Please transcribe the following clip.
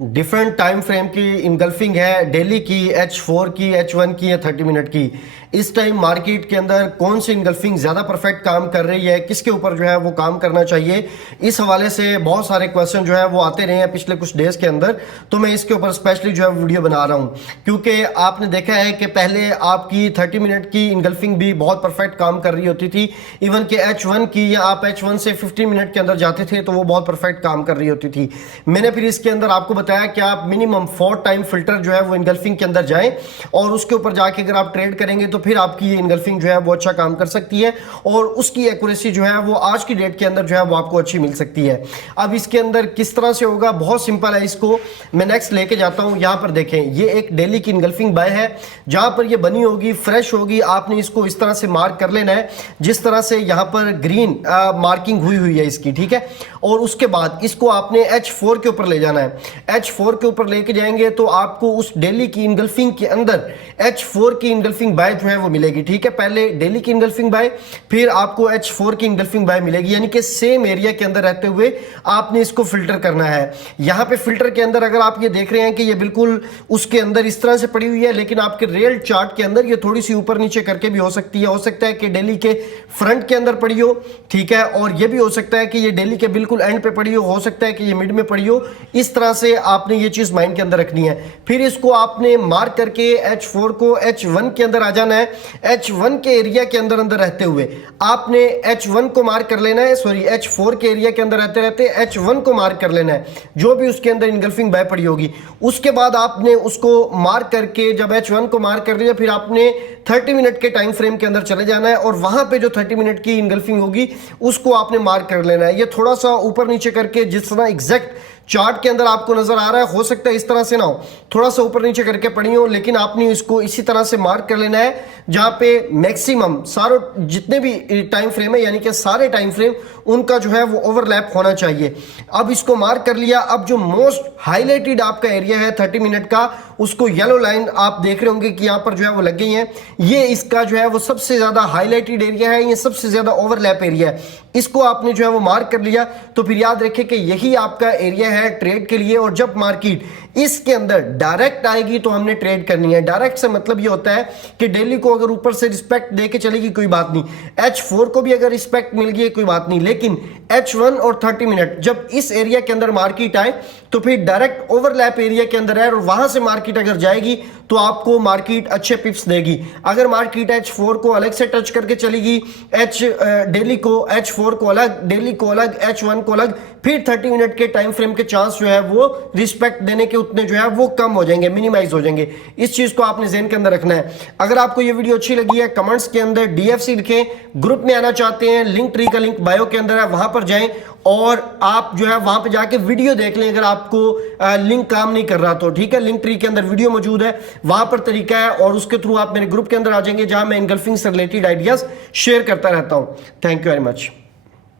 Different time frame की engulfing है, daily की, H4 की, H1 की या 30 मिनट की। इस टाइम मार्केट के अंदर कौन सी इनगल्फिंग ज़्यादा परफेक्ट काम कर रही है, किसके ऊपर जो है वो काम करना चाहिए, इस हवाले से बहुत सारे क्वेश्चन जो है वो आते रहे हैं पिछले कुछ डेज के अंदर। तो मैं इसके ऊपर स्पेशली जो है वीडियो बना रहा हूँ, क्योंकि आपने देखा है कि पहले आपकी 30 मिनट की इनगल्फिंग भी बहुत परफेक्ट काम कर रही होती थी। इवन कि H1 की, या आप H1 से 15 मिनट के अंदर जाते थे तो वो बहुत परफेक्ट काम कर रही होती थी। मैंने फिर इसके अंदर आपको बताया कि आप मिनिमम 4 टाइम फिल्टर जो है वो इनगल्फिंग के अंदर जाएं, और उसके ऊपर जाके अगर आप ट्रेड करेंगे तो फिर आपकी ये इनगल्फिंग जो है वो अच्छा काम कर सकती है, और उसकी एक्यूरेसी जो है वो आज की डेट के अंदर जो है वो आपको अच्छी मिल सकती है। अब इसके अंदर किस तरह से होगा, बहुत सिंपल है। इसको मैं नेक्स्ट लेके जाता हूं। यहां पर देखें, ये एक डेली की इनगल्फिंग बाय है, जहां पर ये बनी होगी, फ्रेश होगी। आपने इसको इस तरह से मार्क कर लेना है, जिस तरह से यहां पर ग्रीन मार्किंग हुई है इसकी, ठीक है। और उसके बाद इसको आपने H4 के ऊपर ले जाना है। H4 के ऊपर लेके जाएंगे तो आपको उस डेली की इनगल्फिंग के अंदर H4 की इनगल्फिंग बाय जो है वो मिलेगी, ठीक है। पहले डेली की इनगल्फिंग बाय, फिर आपको H4 की इनगल्फिंग बाय मिलेगी, यानी कि सेम एरिया के अंदर रहते हुए आपने इसको फिल्टर करना है। यहां पे फिल्टर के अंदर अगर आप ये देख रहे हैं कि ये बिल्कुल उसके अंदर इस तरह से पड़ी हुई है, लेकिन आपके रियल चार्ट के अंदर ये थोड़ी सी ऊपर नीचे करके भी हो सकती है। हो सकता है कि डेली के फ्रंट के अंदर पड़ी हो, ठीक है, और ये भी हो सकता है कि ये डेली के बिल्कुल एंड पे पड़ी हो सकता है कि ये मिड में पड़ी हो। इस तरह से आपने ये चीज माइंड के अंदर रखनी है। फिर इसको आपने मार्क करके H4 को H1 के अंदर आ जाना है। H1 के एरिया के अंदर अंदर रहते हुए आपने H1 को मार्क कर लेना है, सॉरी H4 के एरिया के अंदर रहते रहते H1 को मार्क कर लेना है, जो भी उसके अंदर इनगल्फिंग बाय पड़ी होगी। उसके बाद आपने उसको मार्क करके, जब H1 को मार्क कर लिया, फिर आपने 30 मिनट के टाइम फ्रेम के अंदर चले जाना है, और वहां पे जो 30 मिनट की इनगल्फिंग होगी उसको आपने मार्क कर लेना है। ये थोड़ा सा ऊपर नीचे करके, जिस तरह एग्जैक्ट चार्ट के अंदर आपको नजर आ रहा है, हो सकता है इस तरह से ना हो, थोड़ा सा ऊपर नीचे करके पड़ी हो, लेकिन आपने इसको इसी तरह से मार्क कर लेना है, जहां पे मैक्सिमम सारे जितने भी टाइम फ्रेम है, यानी कि सारे टाइम फ्रेम उनका जो है वो ओवरलैप होना चाहिए। अब इसको मार्क कर लिया। अब जो मोस्ट हाईलाइटेड आपका एरिया है 30 मिनट का, उसको येलो लाइन आप देख रहे होंगे कि यहां पर जो है वो लग गई है। ये इसका जो है वो सबसे ज्यादा हाईलाइटेड एरिया है, ये सबसे ज्यादा ओवरलैप एरिया है। इसको आपने जो है वो मार्क कर लिया, तो फिर याद रखें कि यही आपका एरिया है ट्रेड के लिए। और जब मार्केट इसके अंदर डायरेक्ट आएगी तो हमने ट्रेड करनी है। डायरेक्ट से मतलब ये होता है कि डेली को अगर ऊपर से रिस्पेक्ट देके चलेगी कोई बात नहीं, H4 को भी अगर रिस्पेक्ट मिल गई कोई बात नहीं, लेकिन H1 और 30 मिनट जब इस एरिया के अंदर मार्केट आए तो फिर डायरेक्ट ओवरलैप एरिया के अंदर है, और वहां से मार्केट अगर जाएगी तो आपको मार्केट अच्छे पिप्स देगी। अगर मार्केट H4 को अलग से टच करके चलेगी, डेली को H4 को अलग, डेली को अलग, H1 को अलग, फिर 30 मिनट के टाइम फ्रेम के चांस जो है वो रिस्पेक्ट देने के उतने जो है वो कम हो जाएंगे, मिनिमाइज हो जाएंगे। इस चीज को आपने ज़हन के अंदर रखना है। अगर आपको ये वीडियो अच्छी लगी है, कमेंट्स के अंदर DFC लिखें। ग्रुप में आना चाहते हैं, लिंक ट्री का लिंक बायो के अंदर है, वहां पर जाएं और आप जो है वहां पे जाके वीडियो देख लें। अगर आपको लिंक काम नहीं कर रहा तो ठीक है, लिंक ट्री के अंदर वीडियो मौजूद है, वहां पर तरीका है, और उसके थ्रू आप मेरे ग्रुप के अंदर आ जाएंगे, जहां मैं इनगल्फिंग से रिलेटेड आइडियाज शेयर करता रहता हूं। Thank you very much.